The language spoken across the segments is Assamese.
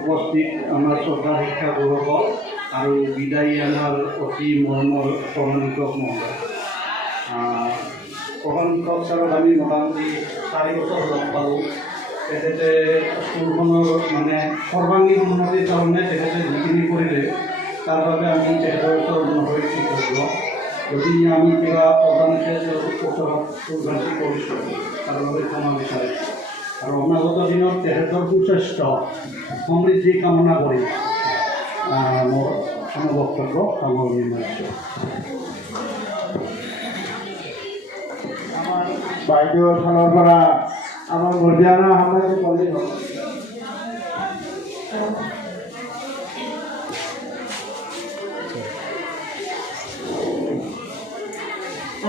উপস্থিত আমাৰ শ্ৰদ্ধা শিক্ষাগুৰুসকল আৰু বিদায়ী আমাৰ অতি মৰমৰ প্ৰশিক্ষক মহোদয়। প্ৰশিক্ষক ছাৰক আমি মোটামুটি 4 বছৰ লগ পালোঁ। তেখেতে স্কুলখনৰ মানে সৰ্বাংগীন উন্নতিৰ কাৰণে তেখেতে যিখিনি কৰিলে তাৰ বাবে আমি তেখেতৰ ওচৰত নকৰি কৃতজ্ঞ। যদি আমি কিবা অজানিতে ওচৰত ভুলভ্ৰান্তি কৰিছোঁ তাৰ বাবে ক্ষমা বিচাৰিছোঁ আৰু অনাগত দিনত তেখেতৰ সুস্বাস্থ্য সমৃদ্ধি কামনা কৰি মোৰ বক্তব্য সামৰণি মাৰিছোঁ। আমাৰ বাইদেউৰ ফালৰ পৰা আমাৰ মৰ্যাদা সামৰণি কৰিলে হ'ল।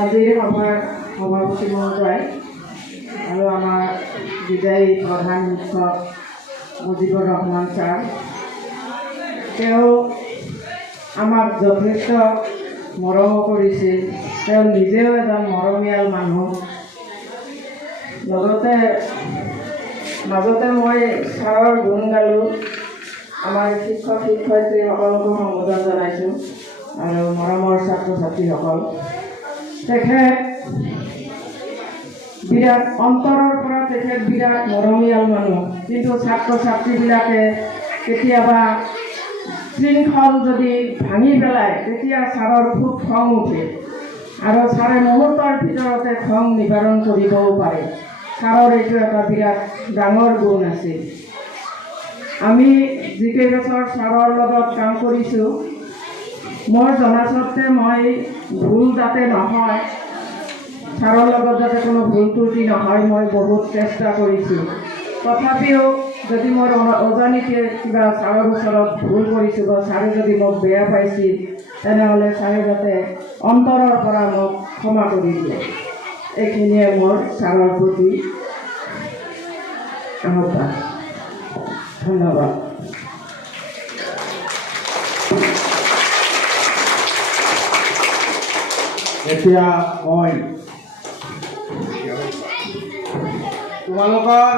আজিৰ সভাৰ সভাপতি মহোদয় আৰু আমাৰ বিদায়ী প্ৰধান শিক্ষক মুজিবুৰ ৰহমান ছাৰ, তেওঁ আমাক যথেষ্ট মৰমো কৰিছিল। তেওঁ নিজেও এজন মৰমীয়াল মানুহ। মাজতে মই ছাৰৰ গুণ গালোঁ। আমাৰ শিক্ষক শিক্ষয়িত্ৰীসকলকো সম্বোধন জনাইছোঁ আৰু মৰমৰ ছাত্ৰ ছাত্ৰীসকল, তেখেত বিৰাট অন্তৰৰ পৰা তেখেত বিৰাট মৰমীয়াল মানুহ। কিন্তু ছাত্ৰ ছাত্ৰীবিলাকে কেতিয়াবা শৃংখল যদি ভাঙি পেলায় তেতিয়া ছাৰৰ খুব খং উঠে আৰু ছাৰে মুহূৰ্তৰ ভিতৰতে খং নিবাৰণ কৰিবও পাৰে। ছাৰৰ এইটো এটা বিৰাট ডাঙৰ গুণ আছিল। আমি যিকেইবছৰ ছাৰৰ লগত কাম কৰিছোঁ, মোৰ জনা স্বত্বে মই ভুল যাতে নহয়, ছাৰৰ লগত যাতে কোনো ভুল ত্ৰুটি নহয়, মই বহুত চেষ্টা কৰিছোঁ। তথাপিও যদি মোৰ অজানিতে কিবা ছাৰৰ ওচৰত ভুল কৰিছোঁ বা ছাৰে যদি মোক বেয়া পাইছিল, তেনেহ'লে ছাৰে যাতে অন্তৰৰ পৰা মোক ক্ষমা কৰি দিয়ে। এইখিনিয়ে মোৰ ছাৰৰ প্ৰতি আহ্বান। ধন্যবাদ। এতিয়া মই তোমালোকৰ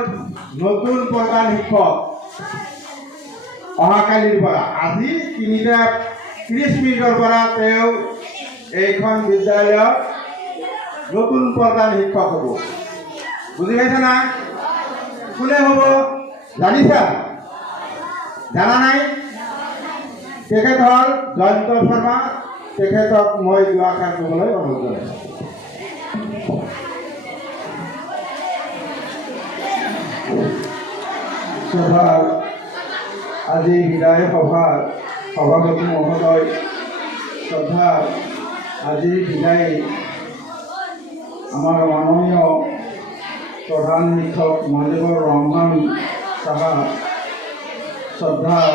নতুন প্ৰধান শিক্ষক অহাকালিৰ পৰা আজি 3:30 পৰা তেওঁ এইখন বিদ্যালয়ৰ নতুন প্ৰধান শিক্ষক হ'ব। বুজি পাইছা না? কোনে হ'ব জানিছা? জানা নাই? তেখেত হ'ল জয়ন্ত শৰ্মা। তেখেতক মই দুআষাৰ ক'বলৈ অনুৰোধ জনাইছোঁ। সভাৰ আজি বিদায় সভাৰ সভাপতি মহোদয়, শ্ৰদ্ধাৰ আজি বিদায়ী আমাৰ মাননীয় প্ৰধান শিক্ষক মুজিবুৰ ৰহমান চাহাব, শ্ৰদ্ধাৰ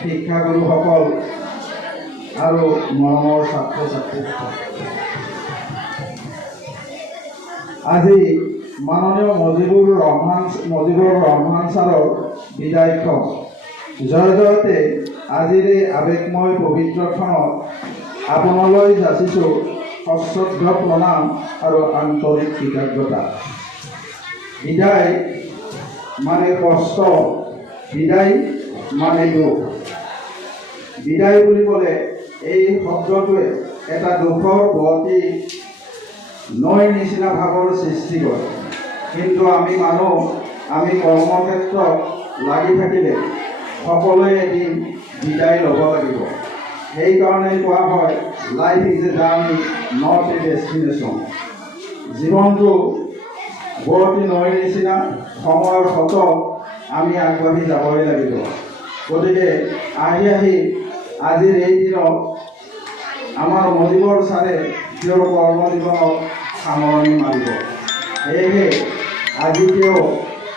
শিক্ষাগুৰুসকল আৰু মৰমৰ ছাত্ৰ ছাত্ৰীসকল, আজি মাননীয় মুজিবুৰ ৰহমান ছাৰৰ বিদায়ক্ষণ জয়তে আজিৰ এই আৱেগময় পবিত্ৰ ক্ষণত আপোনালৈ যাচিছোঁ সশ্ৰদ্ধ প্ৰণাম আৰু আন্তৰিক কৃতজ্ঞতা। বিদায় মানে কষ্ট, বিদায় মানে দুখ। বিদায় বুলি ক'লে এই শব্দটোৱে এটা দুখৰ গতি নৈৰ নিচিনা ভাৱৰ সৃষ্টি কৰে। কিন্তু আমি মানুহ, আমি কৰ্মক্ষেত্ৰত লাগি থাকিলে সকলোৱে এদিন বিদায় ল'ব লাগিব। সেইকাৰণে কোৱা হয় life is a journey not a destination. জীৱনটো বৰতি নৈৰ নিচিনা, সময়ৰ সতত আমি আগবাঢ়ি যাবই লাগিব। গতিকে আহি আজিৰ এই দিনত আমাৰ মুজিবৰ ছাৰে তেওঁৰ কৰ্মজীৱনত সামৰণি মাৰিব। সেয়েহে আজি তেওঁ